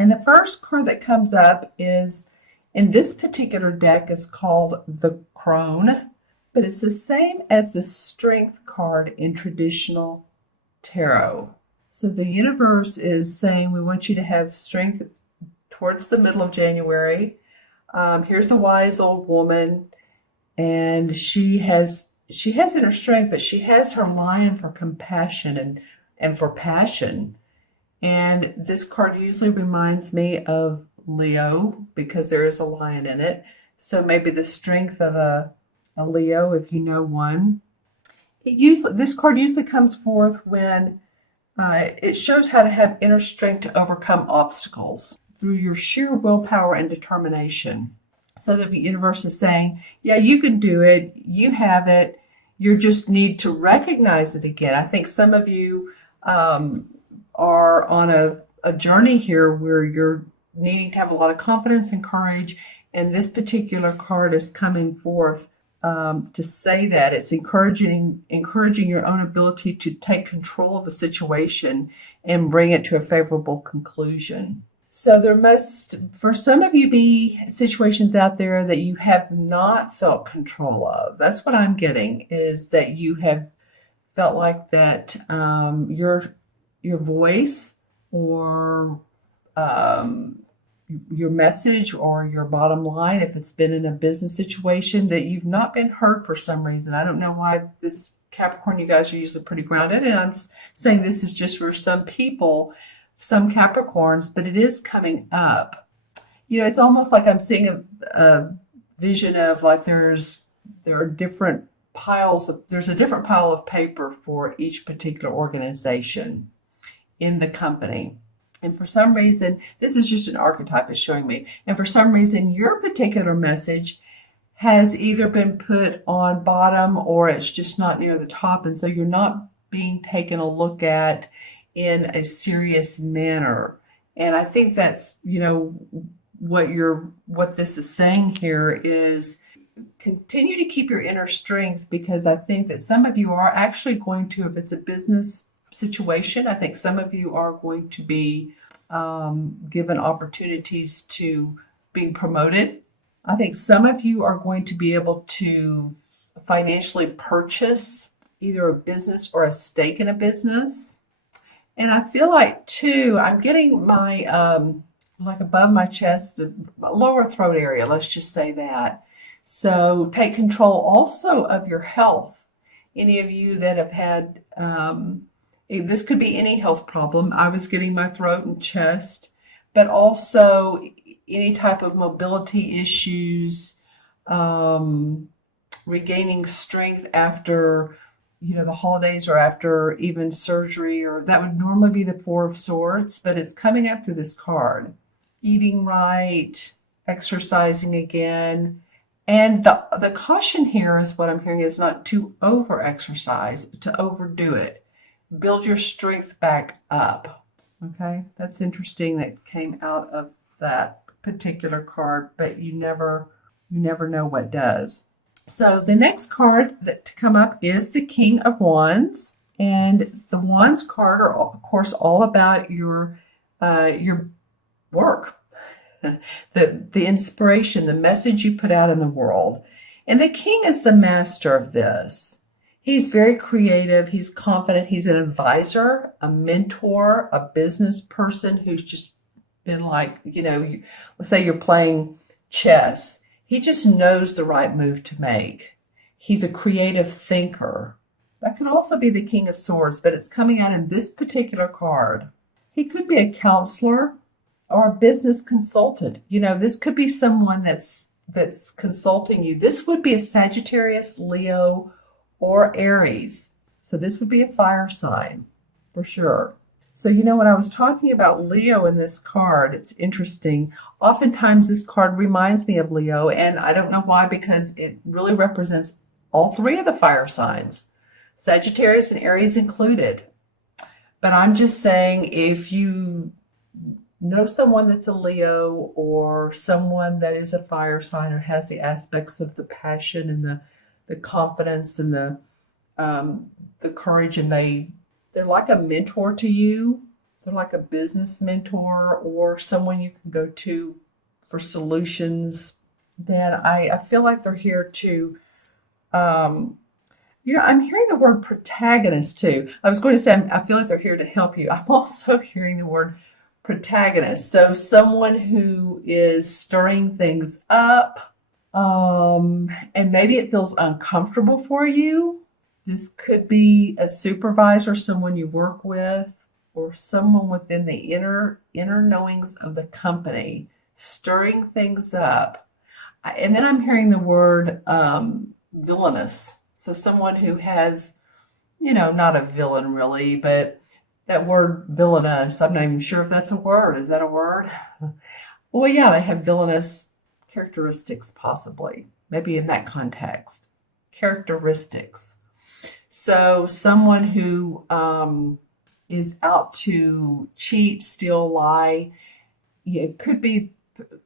And the first card that comes up is, in this particular deck, is called the Crone, but it's the same as the Strength card in traditional tarot. So the universe is saying we want you to have strength towards the middle of January. Here's the wise old woman, and she has inner strength, but she has her lion for compassion and for passion. And this card usually reminds me of Leo because there is a lion in it. So maybe the strength of a Leo, if you know one. This card usually comes forth when it shows how to have inner strength to overcome obstacles through your sheer willpower and determination. So the universe is saying, yeah, you can do it. You have it. You just need to recognize it again. I think some of you are on a journey here where you're needing to have a lot of confidence and courage. And this particular card is coming forth to say that it's encouraging your own ability to take control of a situation and bring it to a favorable conclusion. So there must, for some of you, be situations out there that you have not felt control of. That's what I'm getting, is that you have felt like that your voice or your message or your bottom line, if it's been in a business situation, that you've not been heard for some reason. I don't know why. This Capricorn, you guys are usually pretty grounded, and I'm saying this is just for some people, some Capricorns, but it is coming up. You know, it's almost like I'm seeing a vision of like there are different there's a different pile of paper for each particular organization in the company. And for some reason, this is just an archetype it's showing me. And for some reason, your particular message has either been put on bottom or it's just not near the top. And so you're not being taken a look at in a serious manner. And I think that's, what this is saying here is continue to keep your inner strength, because I think that some of you are actually going to, if it's a business situation, I think some of you are going to be given opportunities to being promoted. I think some of you are going to be able to financially purchase either a business or a stake in a business. And I feel like too, I'm getting my, like above my chest, lower throat area, let's just say that. So take control also of your health. Any of you that have had, this could be any health problem. I was getting my throat and chest, but also any type of mobility issues, regaining strength after, the holidays or after even surgery, or that would normally be the Four of Swords, but it's coming up through this card. Eating right, exercising again. And the caution here is what I'm hearing is not to over-exercise, to overdo it. Build your strength back up. Okay, that's interesting that came out of that particular card, but you never know what does. So the next card that to come up is the King of Wands, and the Wands card are of course all about your work, the inspiration, the message you put out in the world. And the King is the master of this. He's very creative. He's confident. He's an advisor, a mentor, a business person who's just been like, let's say you're playing chess. He just knows the right move to make. He's a creative thinker. That could also be the King of Swords, but it's coming out in this particular card. He could be a counselor or a business consultant. This could be someone that's consulting you. This would be a Sagittarius, Leo, or Aries. So this would be a fire sign for sure. So, when I was talking about Leo in this card, it's interesting. Oftentimes this card reminds me of Leo, and I don't know why, because it really represents all three of the fire signs, Sagittarius and Aries included. But I'm just saying, if you know someone that's a Leo or someone that is a fire sign or has the aspects of the passion and the confidence and the courage, and they're like a mentor to you, They're like a business mentor or someone you can go to for solutions. Then I feel like they're here to, um, I'm hearing the word protagonist too. I was going to say, I feel like they're here to help you. I'm also hearing the word protagonist. So someone who is stirring things up, and maybe it feels uncomfortable for you. This could be a supervisor, someone you work with, or someone within the inner knowings of the company, stirring things up. And then I'm hearing the word villainous. So someone who has, not a villain really, but that word villainous, I'm not even sure if that's a word. Is that a word? Well, yeah, they have villainous characteristics, possibly, maybe in that context. Characteristics. So someone who is out to cheat, steal, lie. It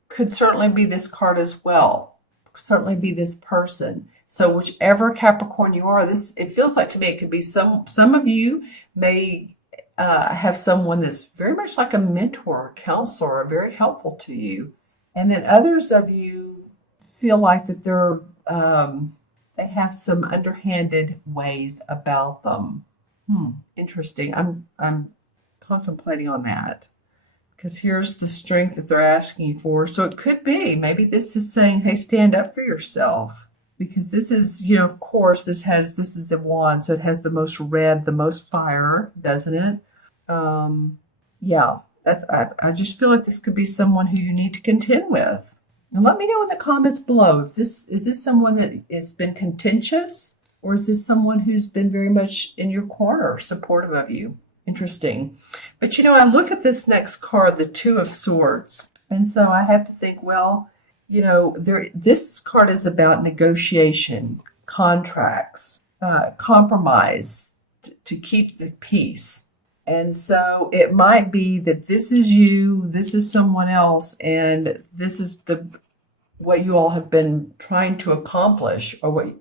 could certainly be this card as well. Certainly be this person. So whichever Capricorn you are, it feels like to me it could be some of you may have someone that's very much like a mentor, counselor, very helpful to you, and then others of you feel like that they have some underhanded ways about them. Interesting. I'm contemplating on that because here's the strength that they're asking you for. So it could be maybe this is saying, hey, stand up for yourself. Because this is, of course, this is the wand, so it has the most red, the most fire, doesn't it? Yeah, I just feel like this could be someone who you need to contend with. And let me know in the comments below if is this someone that has been contentious, or is this someone who's been very much in your corner, supportive of you? Interesting. But I look at this next card, the Two of Swords, and so I have to think, well, this card is about negotiation, contracts, compromise to keep the peace. And so it might be that this is you, this is someone else, and this is what you all have been trying to accomplish, or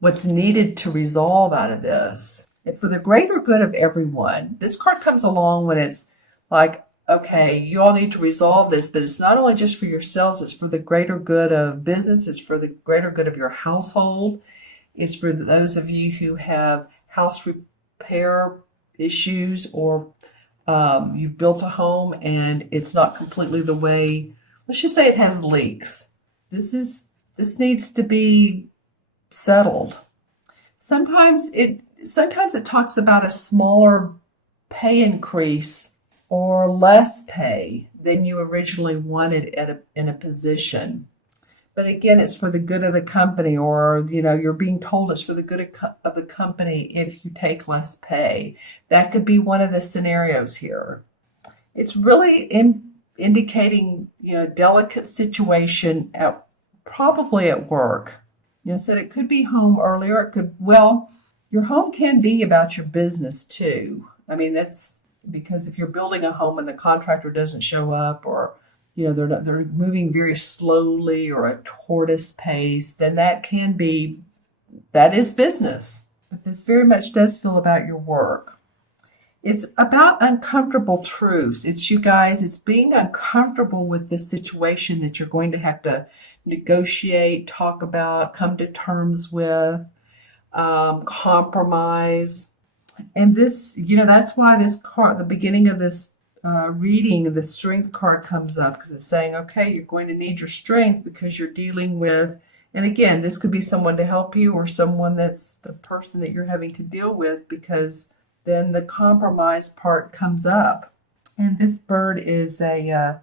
what's needed to resolve out of this. And for the greater good of everyone, this card comes along when it's like, okay, you all need to resolve this, but it's not only just for yourselves, it's for the greater good of business, it's for the greater good of your household, it's for those of you who have house repair issues, or you've built a home and it's not completely the way, let's just say it has leaks. This needs to be settled. Sometimes it talks about a smaller pay increase or less pay than you originally wanted in a position. But again, it's for the good of the company, or, you're being told it's for the good of the company if you take less pay. That could be one of the scenarios here. It's really indicating, delicate situation probably at work. Said it could be home earlier. Your home can be about your business too. I mean, that's because if you're building a home and the contractor doesn't show up, or they're moving very slowly or at tortoise pace, then that is business. But this very much does feel about your work. It's about uncomfortable truths. It's being uncomfortable with this situation that you're going to have to negotiate, talk about, come to terms with, compromise. And this, that's why this card, the beginning of this reading, the strength card comes up, because it's saying, okay, you're going to need your strength because you're dealing with, and again, this could be someone to help you, or someone that's the person that you're having to deal with, because then the compromise part comes up. And this bird is a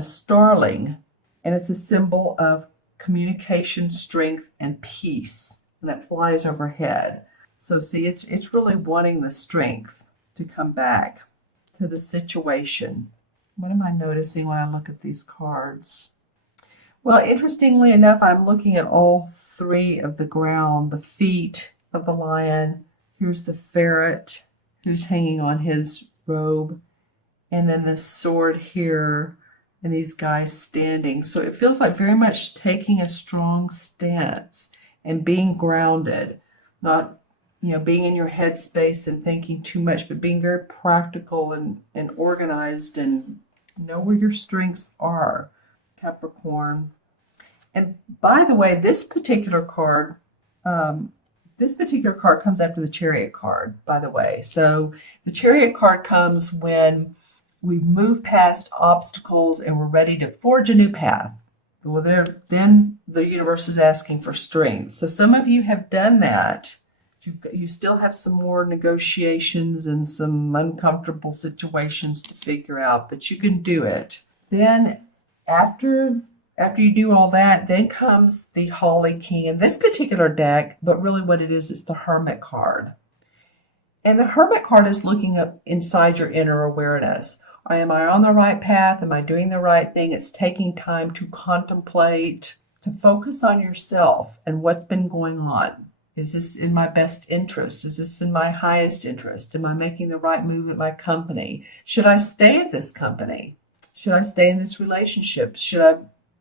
starling, and it's a symbol of communication, strength, and peace, and it flies overhead. So see, it's really wanting the strength to come back to the situation. What am I noticing when I look at these cards? Well, interestingly enough, I'm looking at all three of the ground, the feet of the lion. Here's the ferret who's hanging on his robe, and then the sword here, and these guys standing. So it feels like very much taking a strong stance and being grounded, not being in your headspace and thinking too much, but being very practical and organized and know where your strengths are, Capricorn. And by the way, this particular card comes after the Chariot card, by the way. So the Chariot card comes when we've moved past obstacles and we're ready to forge a new path. Well, then the universe is asking for strength. So some of you have done that. You still have some more negotiations and some uncomfortable situations to figure out, but you can do it. Then after you do all that, then comes the Holly King in this particular deck, but really what it is the Hermit card. And the Hermit card is looking up inside your inner awareness. Am I on the right path? Am I doing the right thing? It's taking time to contemplate, to focus on yourself and what's been going on. Is this in my best interest? Is this in my highest interest? Am I making the right move at my company? Should I stay at this company? Should I stay in this relationship? Should I,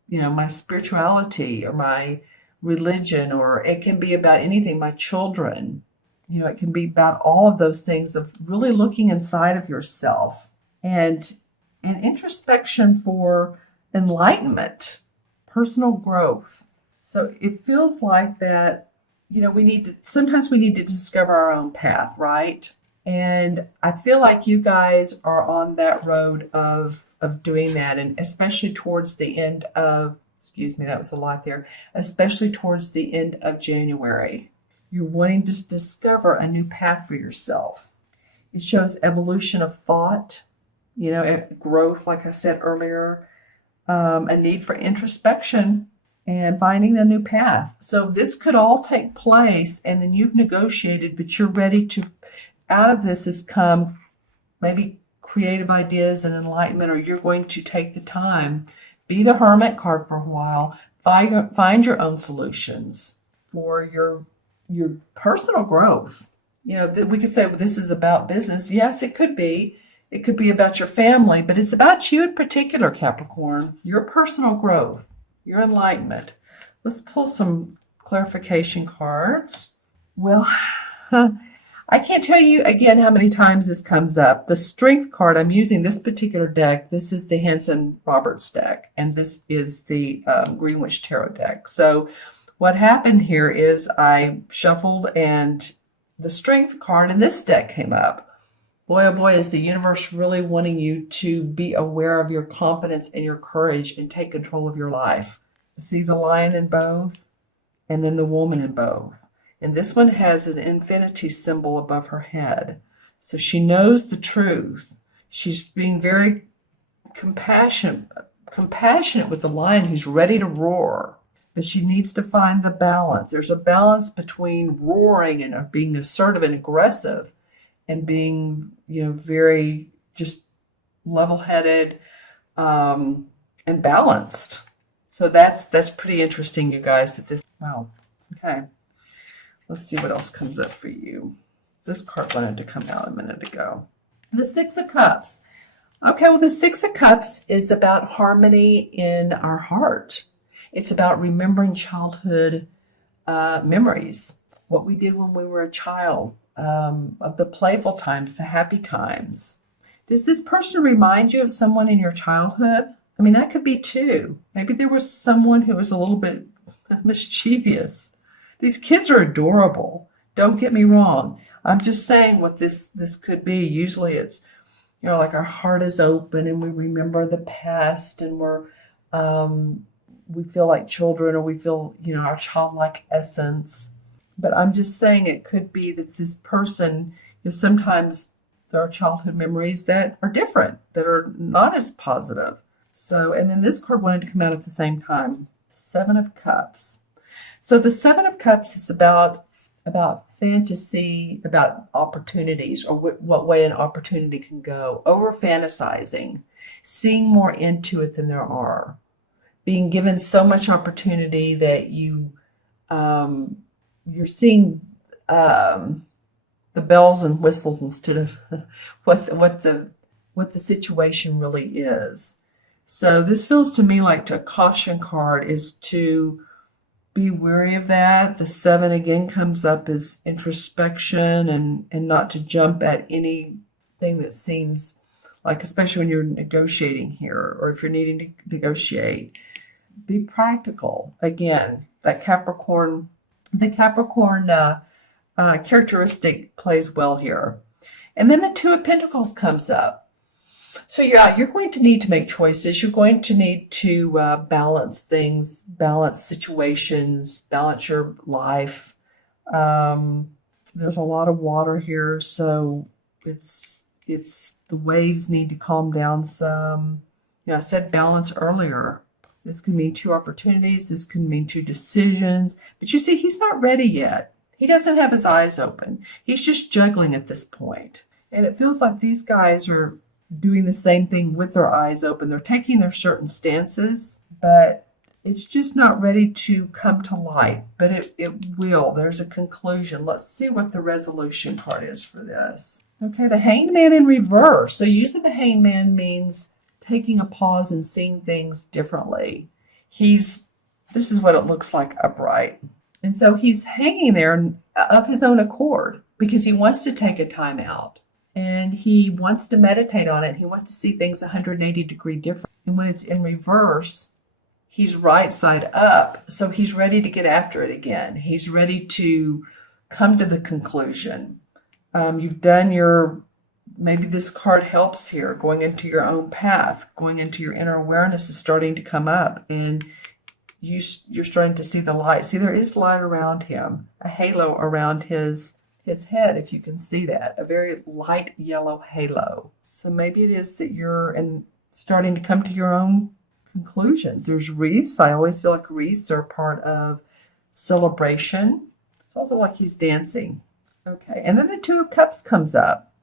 my spirituality or my religion, or it can be about anything, my children. It can be about all of those things of really looking inside of yourself and introspection for enlightenment, personal growth. So it feels like that. Sometimes we need to discover our own path, right? And I feel like you guys are on that road of doing that, and especially towards the end of, that was a lot there, especially towards the end of January. You're wanting to discover a new path for yourself. It shows evolution of thought, growth, like I said earlier, a need for introspection, and finding a new path. So this could all take place, and then you've negotiated, but you're ready to, out of this has come maybe creative ideas and enlightenment, or you're going to take the time, be the Hermit card for a while, find your own solutions for your personal growth. We could say, well, this is about business. Yes, it could be. It could be about your family, but it's about you in particular, Capricorn, your personal growth, your enlightenment. Let's pull some clarification cards. Well, I can't tell you again how many times this comes up. The Strength card, I'm using this particular deck. This is the Hanson Roberts deck, and this is the Greenwich Tarot deck. So what happened here is I shuffled and the Strength card in this deck came up. Boy, oh boy, is the universe really wanting you to be aware of your confidence and your courage and take control of your life. See the lion in both and then the woman in both. And this one has an infinity symbol above her head. So she knows the truth. She's being very compassionate with the lion who's ready to roar. But she needs to find the balance. There's a balance between roaring and being assertive and aggressive, and being, very just level-headed and balanced. So that's pretty interesting, you guys. Wow. Okay. Let's see what else comes up for you. This card wanted to come out a minute ago. The Six of Cups. Okay, well, the Six of Cups is about harmony in our heart. It's about remembering childhood memories, what we did when we were a child. Of the playful times, the happy times. Does this person remind you of someone in your childhood? I mean, that could be too. Maybe there was someone who was a little bit mischievous. These kids are adorable. Don't get me wrong. I'm just saying what this could be. Usually it's, like our heart is open and we remember the past, and we feel like children, or we feel, our childlike essence. But I'm just saying it could be that this person, sometimes there are childhood memories that are different, that are not as positive. So, and then this card wanted to come out at the same time. Seven of Cups. So the Seven of Cups is about fantasy, about opportunities, or what way an opportunity can go. Over fantasizing, seeing more into it than there are. Being given so much opportunity that you're seeing the bells and whistles instead of what the situation really is. So this feels to me like a caution card is to be wary of that. The 7 again comes up as introspection and not to jump at anything that seems like, especially when you're negotiating here or if you're needing to negotiate. Be practical. Again, the Capricorn characteristic plays well here. And then the 2 of Pentacles comes up. So yeah, you're going to need to make choices. You're going to need to balance things, balance situations, balance your life. There's a lot of water here, so it's the waves need to calm down some. I said balance earlier. This can mean 2 opportunities. This can mean 2 decisions. But you see, he's not ready yet. He doesn't have his eyes open. He's just juggling at this point. And it feels like these guys are doing the same thing with their eyes open. They're taking their certain stances, but it's just not ready to come to light. But it will. There's a conclusion. Let's see what the resolution card is for this. Okay, the Hanged Man in reverse. So using the Hanged Man means taking a pause and seeing things differently. This is what it looks like upright. And so he's hanging there of his own accord because he wants to take a time out. And he wants to meditate on it. He wants to see things 180-degree different. And when it's in reverse, he's right side up. So he's ready to get after it again. He's ready to come to the conclusion. You've done maybe this card helps here, going into your own path, going into your inner awareness is starting to come up. And you're starting to see the light. See, there is light around him, a halo around his head, if you can see that, a very light yellow halo. So maybe it is that you're starting to come to your own conclusions. There's wreaths. I always feel like wreaths are part of celebration. It's also like he's dancing. Okay, and then the 2 of Cups comes up.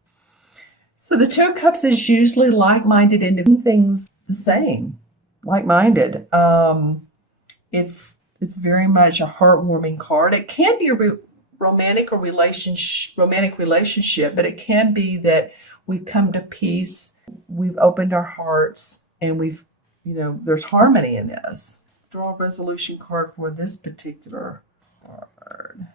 So the 2 of Cups is usually like-minded and doing things the same, like-minded. It's very much a heartwarming card. It can be a romantic relationship, but it can be that we've come to peace, we've opened our hearts, and there's harmony in this. Draw a resolution card for this particular card.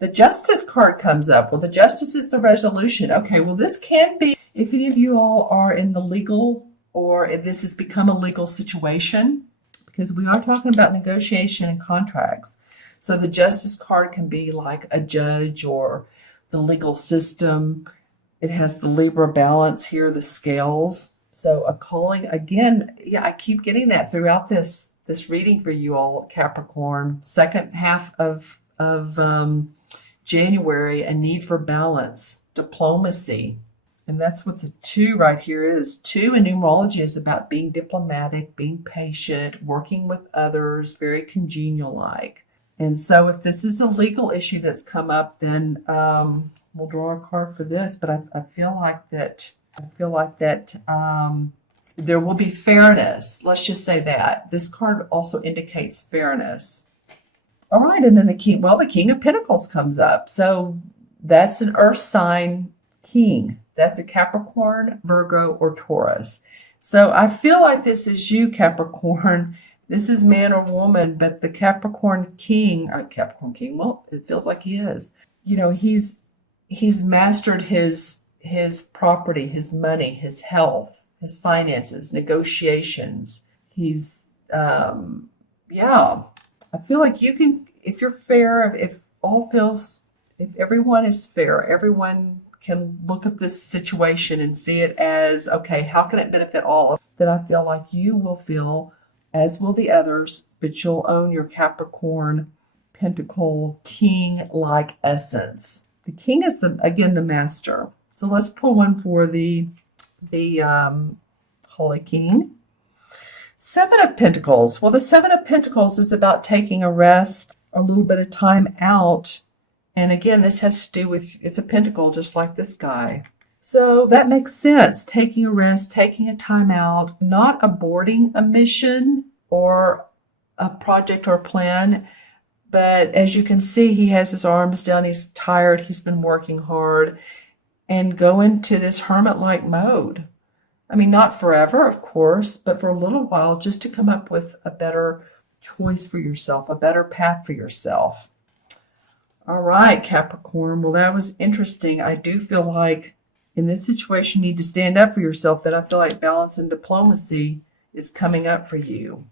The Justice card comes up. Well, the Justice is the resolution. Okay, well, this can be if any of you all are in the legal or if this has become a legal situation, because we are talking about negotiation and contracts. So the Justice card can be like a judge or the legal system. It has the Libra balance here, the scales. So a calling, again, yeah, I keep getting that throughout this reading for you all, Capricorn. Second half of January, a need for balance, diplomacy. And that's what the 2 right here is. 2 in numerology is about being diplomatic, being patient, working with others, very congenial-like. And so if this is a legal issue that's come up, then we'll draw a card for this. But I feel like that there will be fairness. Let's just say that. This card also indicates fairness. All right, and then the King of Pentacles comes up. So that's an earth sign king. That's a Capricorn, Virgo, or Taurus. So I feel like this is you, Capricorn. This is man or woman, but the Capricorn king, well, it feels like he is. He's mastered his property, his money, his health, his finances, negotiations. He's, I feel like you can, if you're fair, if everyone is fair, everyone can look at this situation and see it as, okay, how can it benefit all of us? Then I feel like you will feel, as will the others, but you'll own your Capricorn Pentacle king-like essence. The king is again the master. So let's pull one for the Holy King. 7 of Pentacles. Well, the 7 of Pentacles is about taking a rest, a little bit of time out. And again, this has to do with, it's a pentacle just like this guy. So that makes sense. Taking a rest, taking a time out, not aborting a mission or a project or a plan. But as you can see, he has his arms down. He's tired. He's been working hard. And go into this hermit-like mode. I mean, not forever, of course, but for a little while, just to come up with a better choice for yourself, a better path for yourself. All right, Capricorn. Well, that was interesting. I do feel like in this situation, you need to stand up for yourself. That I feel like balance and diplomacy is coming up for you.